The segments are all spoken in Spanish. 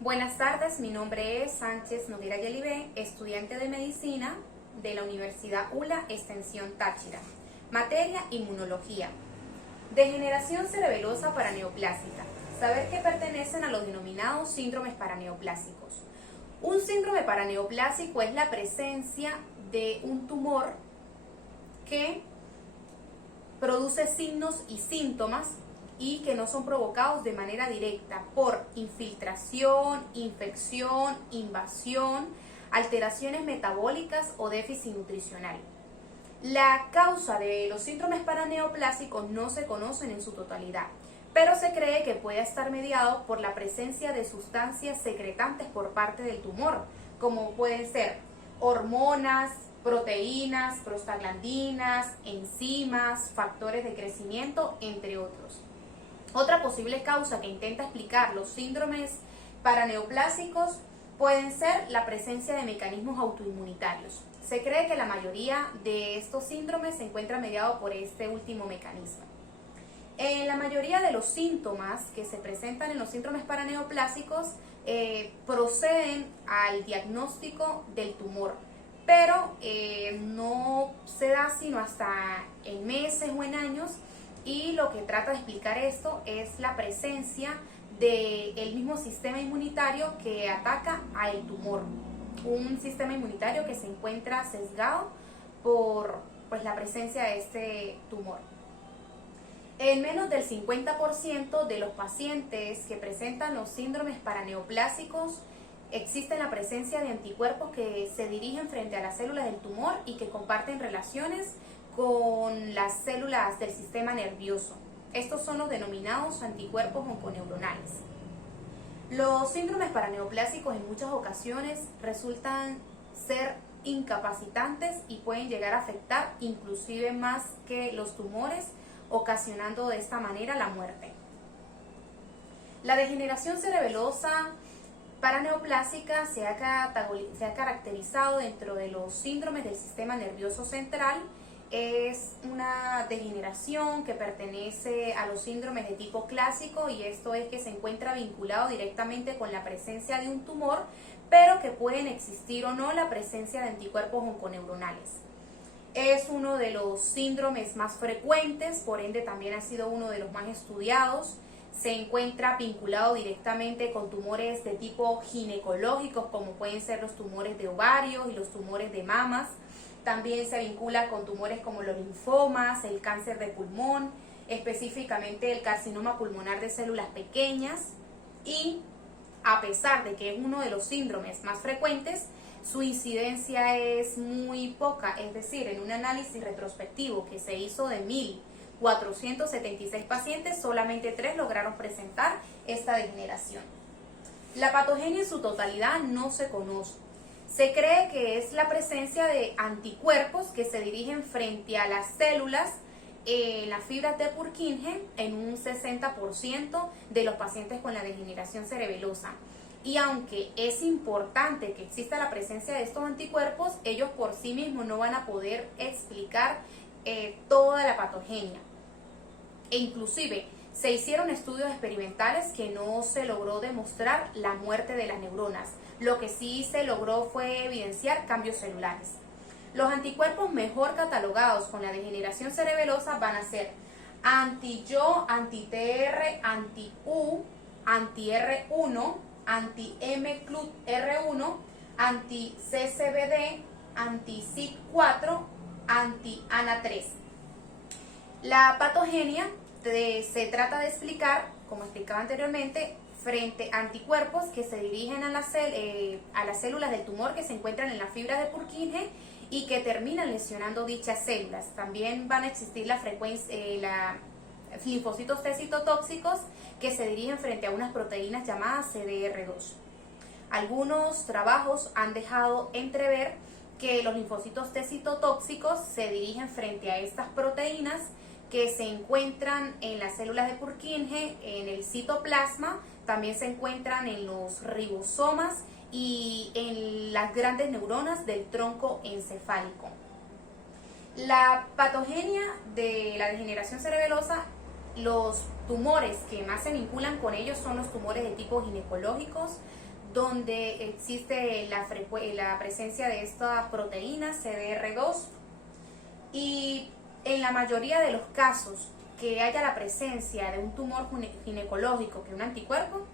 Buenas tardes, mi nombre es Sánchez Noguera Yelibé, estudiante de Medicina de la Universidad ULA Extensión Táchira. Materia Inmunología. Degeneración cerebelosa paraneoplásica. Saber que pertenecen a los denominados síndromes paraneoplásicos. Un síndrome paraneoplásico es la presencia de un tumor que produce signos y síntomas y que no son provocados de manera directa por infiltración, infección, invasión, alteraciones metabólicas o déficit nutricional. La causa de los síndromes paraneoplásicos no se conocen en su totalidad, pero se cree que puede estar mediado por la presencia de sustancias secretantes por parte del tumor, como pueden ser hormonas, proteínas, prostaglandinas, enzimas, factores de crecimiento, entre otros. Otra posible causa que intenta explicar los síndromes paraneoplásicos pueden ser la presencia de mecanismos autoinmunitarios. Se cree que la mayoría de estos síndromes se encuentra mediado por este último mecanismo. En la mayoría de los síntomas que se presentan en los síndromes paraneoplásicos proceden al diagnóstico del tumor, pero no se da sino hasta en meses o en años. Y lo que trata de explicar esto es la presencia del mismo sistema inmunitario que ataca al tumor. Un sistema inmunitario que se encuentra sesgado por la presencia de este tumor. En menos del 50% de los pacientes que presentan los síndromes paraneoplásicos existe la presencia de anticuerpos que se dirigen frente a las células del tumor y que comparten relaciones con las células del sistema nervioso. Estos son los denominados anticuerpos onconeuronales. Los síndromes paraneoplásicos en muchas ocasiones resultan ser incapacitantes y pueden llegar a afectar inclusive más que los tumores, ocasionando de esta manera la muerte. La degeneración cerebelosa paraneoplásica se ha caracterizado dentro de los síndromes del sistema nervioso central. Es una degeneración que pertenece a los síndromes de tipo clásico, y esto es que se encuentra vinculado directamente con la presencia de un tumor, pero que pueden existir o no la presencia de anticuerpos onconeuronales. Es uno de los síndromes más frecuentes, por ende también ha sido uno de los más estudiados. Se encuentra vinculado directamente con tumores de tipo ginecológicos, como pueden ser los tumores de ovarios y los tumores de mamas. También se vincula con tumores como los linfomas, el cáncer de pulmón, específicamente el carcinoma pulmonar de células pequeñas, y a pesar de que es uno de los síndromes más frecuentes, su incidencia es muy poca, es decir, en un análisis retrospectivo que se hizo de 1.476 pacientes, solamente 3 lograron presentar esta degeneración. La patogenia en su totalidad no se conoce. Se cree que es la presencia de anticuerpos que se dirigen frente a las células, las fibras de Purkinje, en un 60% de los pacientes con la degeneración cerebelosa. Y aunque es importante que exista la presencia de estos anticuerpos, ellos por sí mismos no van a poder explicar toda la patogenia. E inclusive se hicieron estudios experimentales que no se logró demostrar la muerte de las neuronas. Lo que sí se logró fue evidenciar cambios celulares. Los anticuerpos mejor catalogados con la degeneración cerebelosa van a ser anti-YO, anti-TR, anti-U, anti-R1, anti-mCLUT-R1, anti-CCBD, anti-SIC4, anti-ANA3. La patogenia se trata de explicar, como explicaba anteriormente, frente a anticuerpos que se dirigen a las células del tumor que se encuentran en la fibra de Purkinje y que terminan lesionando dichas células. También van a existir linfocitos T citotóxicos que se dirigen frente a unas proteínas llamadas CDR2. Algunos trabajos han dejado entrever que los linfocitos T citotóxicos se dirigen frente a estas proteínas que se encuentran en las células de Purkinje, en el citoplasma, también se encuentran en los ribosomas y en las grandes neuronas del tronco encefálico. La patogenia de la degeneración cerebelosa, los tumores que más se vinculan con ellos son los tumores de tipo ginecológicos, donde existe la presencia de estas proteínas CDR2, y en la mayoría de los casos que haya la presencia de un tumor ginecológico que un anticuerpo,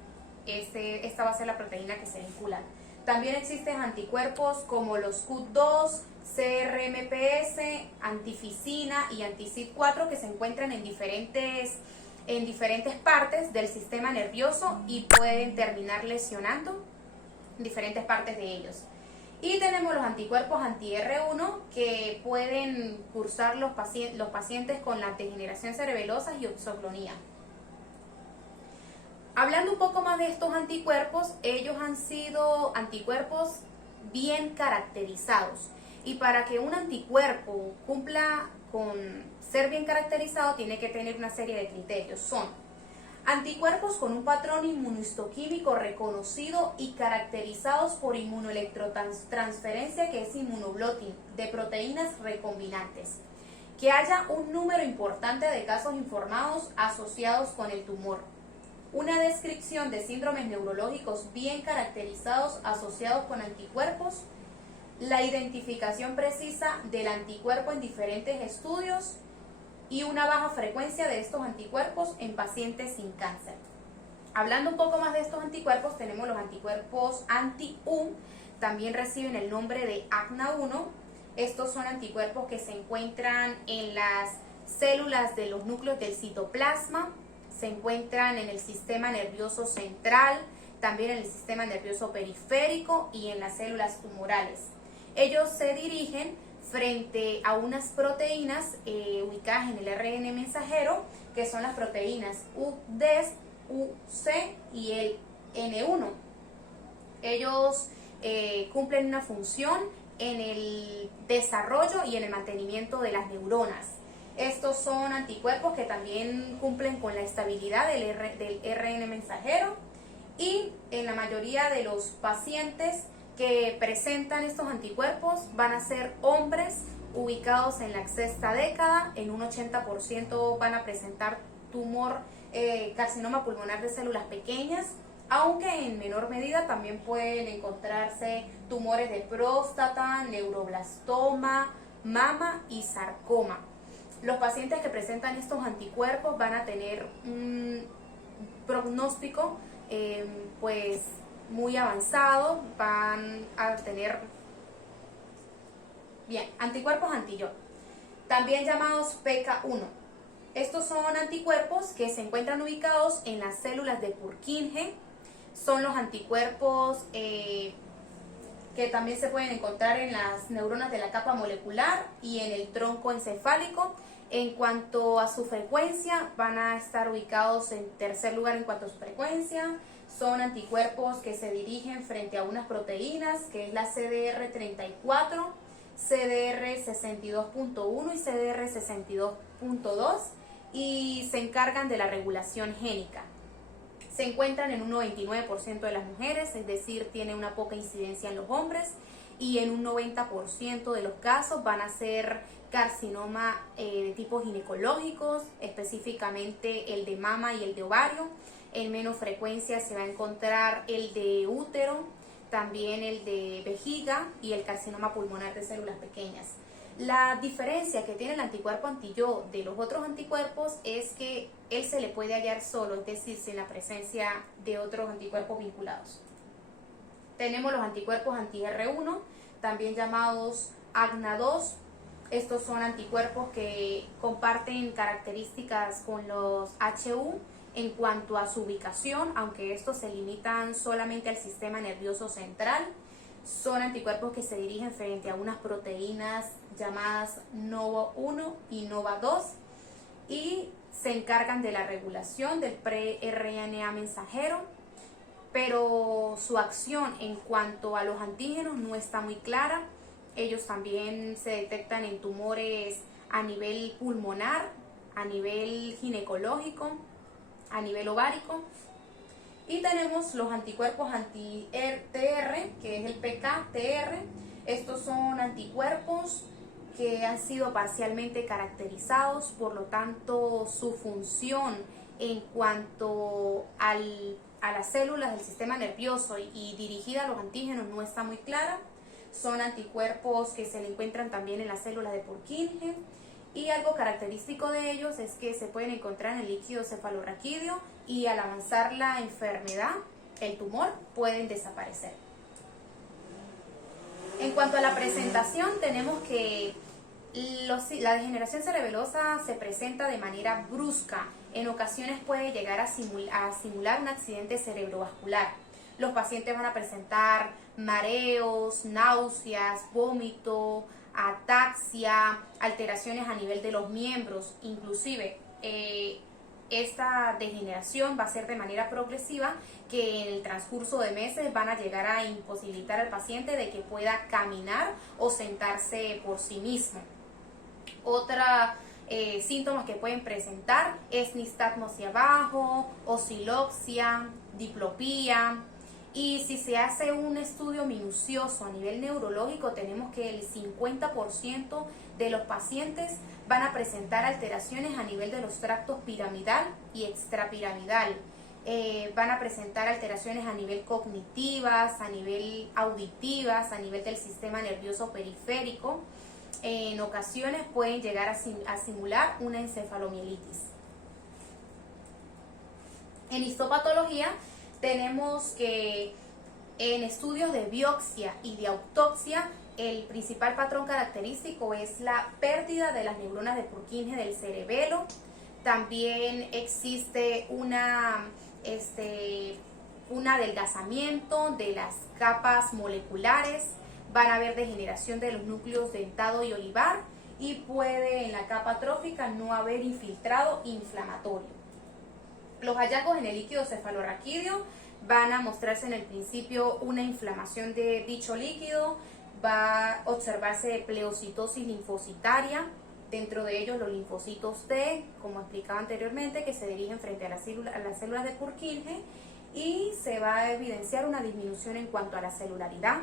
esta va a ser la proteína que se vincula. También existen anticuerpos como los CUT2, CRMPS, antificina y anti-CYP4 que se encuentran en diferentes partes del sistema nervioso y pueden terminar lesionando diferentes partes de ellos. Y tenemos los anticuerpos anti-R1 que pueden cursar los pacientes con las degeneraciones cerebelosas y oxoclonía. Hablando un poco más de estos anticuerpos, ellos han sido anticuerpos bien caracterizados. Y para que un anticuerpo cumpla con ser bien caracterizado, tiene que tener una serie de criterios. Son anticuerpos con un patrón inmunohistoquímico reconocido y caracterizados por inmunoelectrotransferencia, que es inmunoblotting, de proteínas recombinantes. Que haya un número importante de casos informados asociados con el tumor. Una descripción de síndromes neurológicos bien caracterizados asociados con anticuerpos. La identificación precisa del anticuerpo en diferentes estudios y una baja frecuencia de estos anticuerpos en pacientes sin cáncer. Hablando un poco más de estos anticuerpos, tenemos los anticuerpos anti-U, también reciben el nombre de ACNA1. Estos son anticuerpos que se encuentran en las células de los núcleos del citoplasma, se encuentran en el sistema nervioso central, también en el sistema nervioso periférico y en las células tumorales. Ellos se dirigen frente a unas proteínas ubicadas en el ARN mensajero, que son las proteínas UDES, UC y el N1. Ellos cumplen una función en el desarrollo y en el mantenimiento de las neuronas. Estos son anticuerpos que también cumplen con la estabilidad del ARN mensajero, y en la mayoría de los pacientes que presentan estos anticuerpos van a ser hombres ubicados en la sexta década. En un 80% van a presentar tumor, carcinoma pulmonar de células pequeñas, aunque en menor medida también pueden encontrarse tumores de próstata, neuroblastoma, mama y sarcoma. Los pacientes que presentan estos anticuerpos van a tener un pronóstico pues muy avanzado, van a tener anticuerpos anti-J, también llamados PK1. Estos son anticuerpos que se encuentran ubicados en las células de Purkinje. Son los anticuerpos que también se pueden encontrar en las neuronas de la capa molecular y en el tronco encefálico. En cuanto a su frecuencia, van a estar ubicados en tercer lugar en cuanto a su frecuencia. Son anticuerpos que se dirigen frente a unas proteínas, que es la CDR34, CDR62.1 y CDR62.2, y se encargan de la regulación génica. Se encuentran en un 99% de las mujeres, es decir, tiene una poca incidencia en los hombres, y en un 90% de los casos van a ser carcinoma de tipos ginecológicos, específicamente el de mama y el de ovario. En menos frecuencia se va a encontrar el de útero, también el de vejiga y el carcinoma pulmonar de células pequeñas. La diferencia que tiene el anticuerpo anti-J de los otros anticuerpos es que él se le puede hallar solo, es decir, sin la presencia de otros anticuerpos vinculados. Tenemos los anticuerpos anti-R1, también llamados ACNA2. Estos son anticuerpos que comparten características con los HU en cuanto a su ubicación, aunque estos se limitan solamente al sistema nervioso central. Son anticuerpos que se dirigen frente a unas proteínas llamadas NOVA1 y NOVA2 y se encargan de la regulación del pre-RNA mensajero, pero su acción en cuanto a los antígenos no está muy clara. Ellos también se detectan en tumores a nivel pulmonar, a nivel ginecológico, a nivel ovárico. Y tenemos los anticuerpos anti-TR, que es el PKTR. Estos son anticuerpos que han sido parcialmente caracterizados, por lo tanto su función en cuanto a a las células del sistema nervioso y dirigida a los antígenos no está muy clara. Son anticuerpos que se le encuentran también en las células de Purkinje, y algo característico de ellos es que se pueden encontrar en el líquido cefalorraquídeo y al avanzar la enfermedad, el tumor, pueden desaparecer. En cuanto a la presentación, tenemos que la degeneración cerebelosa se presenta de manera brusca. En ocasiones puede llegar a simular un accidente cerebrovascular. Los pacientes van a presentar mareos, náuseas, vómito, ataxia, alteraciones a nivel de los miembros. Inclusive, esta degeneración va a ser de manera progresiva, que en el transcurso de meses van a llegar a imposibilitar al paciente de que pueda caminar o sentarse por sí mismo. Otra síntomas que pueden presentar es nistagmo hacia abajo, oscilopsia, diplopía. Y si se hace un estudio minucioso a nivel neurológico, tenemos que el 50% de los pacientes van a presentar alteraciones a nivel de los tractos piramidal y extrapiramidal. Van a presentar alteraciones a nivel cognitivas, a nivel auditivas, a nivel del sistema nervioso periférico. En ocasiones pueden llegar a simular una encefalomielitis. En histopatología tenemos que en estudios de biopsia y de autopsia, el principal patrón característico es la pérdida de las neuronas de Purkinje del cerebelo. También existe un adelgazamiento de las capas moleculares. Van a haber degeneración de los núcleos dentado y olivar, y puede en la capa trófica no haber infiltrado inflamatorio. Los hallazgos en el líquido cefalorraquídeo van a mostrarse en el principio una inflamación de dicho líquido, va a observarse pleocitosis linfocitaria, dentro de ellos los linfocitos T, como explicaba anteriormente, que se dirigen frente a las células de Purkinje, y se va a evidenciar una disminución en cuanto a la celularidad.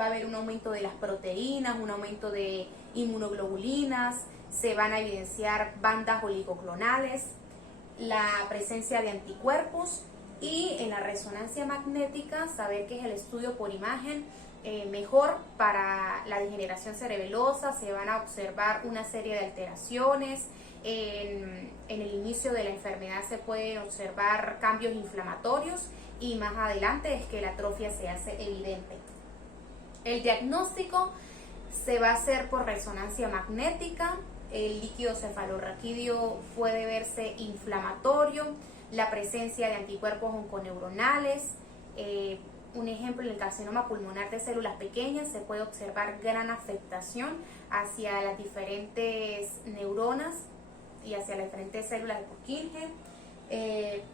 Va a haber un aumento de las proteínas, un aumento de inmunoglobulinas, se van a evidenciar bandas oligoclonales, la presencia de anticuerpos, y en la resonancia magnética saber que es el estudio por imagen mejor para la degeneración cerebelosa. Se van a observar una serie de alteraciones. En el inicio de la enfermedad se pueden observar cambios inflamatorios, y más adelante es que la atrofia se hace evidente. El diagnóstico se va a hacer por resonancia magnética. El líquido cefalorraquídeo puede verse inflamatorio, la presencia de anticuerpos onconeuronales. Un ejemplo, en el carcinoma pulmonar de células pequeñas se puede observar gran afectación hacia las diferentes neuronas y hacia las diferentes células de Purkinje.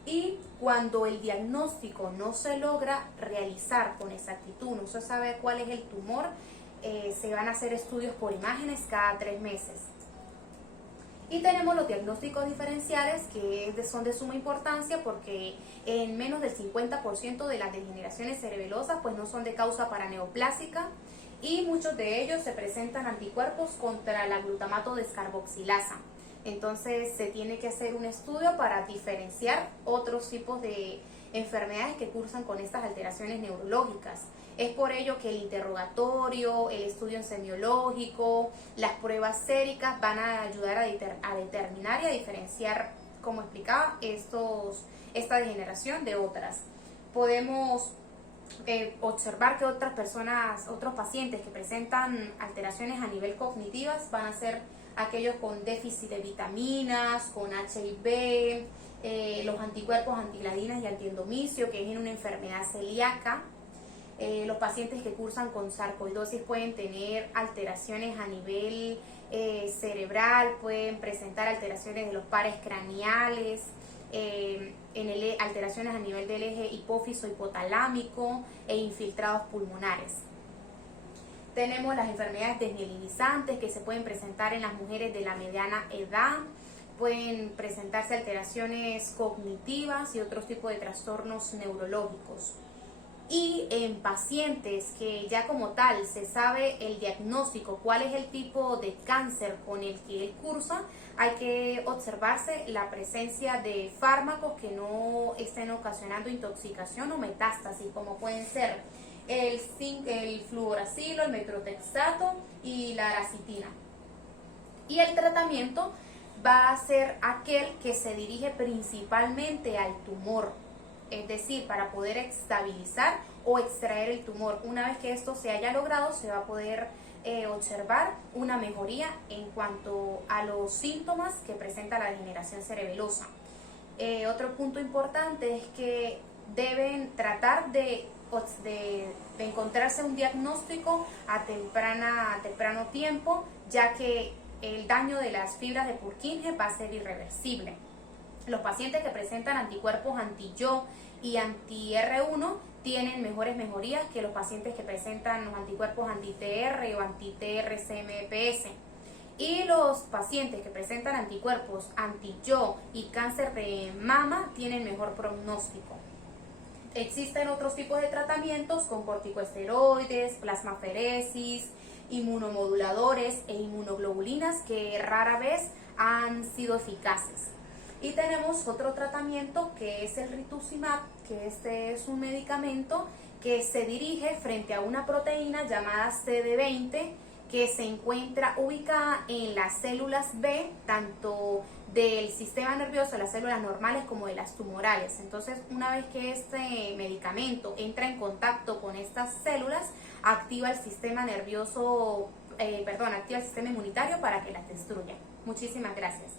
Y cuando el diagnóstico no se logra realizar con exactitud, no se sabe cuál es el tumor, se van a hacer estudios por imágenes cada 3 meses. Y tenemos los diagnósticos diferenciales, que son de suma importancia porque en menos del 50% de las degeneraciones cerebelosas pues no son de causa paraneoplásica, y muchos de ellos se presentan anticuerpos contra la glutamato descarboxilasa. Entonces se tiene que hacer un estudio para diferenciar otros tipos de enfermedades que cursan con estas alteraciones neurológicas. Es por ello que el interrogatorio, el estudio semiológico, las pruebas séricas van a ayudar a determinar y a diferenciar, como explicaba, esta degeneración de otras. Podemos observar que otros pacientes que presentan alteraciones a nivel cognitivas van a ser aquellos con déficit de vitaminas, con HIV, los anticuerpos antigladinas y antiendomicio, que es en una enfermedad celíaca. Los pacientes que cursan con sarcoidosis pueden tener alteraciones a nivel cerebral, pueden presentar alteraciones de los pares craneales, alteraciones a nivel del eje hipófiso hipotalámico e infiltrados pulmonares. Tenemos las enfermedades desmielinizantes que se pueden presentar en las mujeres de la mediana edad. Pueden presentarse alteraciones cognitivas y otros tipos de trastornos neurológicos. Y en pacientes que ya como tal se sabe el diagnóstico, cuál es el tipo de cáncer con el que él cursa, hay que observarse la presencia de fármacos que no estén ocasionando intoxicación o metástasis, como pueden ser el fluoracilo, el metrotexato y la aracitina. Y el tratamiento va a ser aquel que se dirige principalmente al tumor, es decir, para poder estabilizar o extraer el tumor. Una vez que esto se haya logrado, se va a poder observar una mejoría en cuanto a los síntomas que presenta la degeneración cerebelosa. Otro punto importante es que deben tratar de encontrarse un diagnóstico a temprano tiempo, ya que el daño de las fibras de Purkinje va a ser irreversible. Los pacientes que presentan anticuerpos anti-YO y anti-R1 tienen mejores mejorías que los pacientes que presentan los anticuerpos anti-TR o anti-TR-CMPS. Y los pacientes que presentan anticuerpos anti-YO y cáncer de mama tienen mejor pronóstico. Existen otros tipos de tratamientos con corticosteroides, plasmaferesis, inmunomoduladores e inmunoglobulinas que rara vez han sido eficaces. Y tenemos otro tratamiento que es el rituximab, que este es un medicamento que se dirige frente a una proteína llamada CD20 que se encuentra ubicada en las células B, tanto del sistema nervioso, de las células normales como de las tumorales. Entonces, una vez que este medicamento entra en contacto con estas células, activa el sistema nervioso, activa el sistema inmunitario para que las destruya. Muchísimas gracias.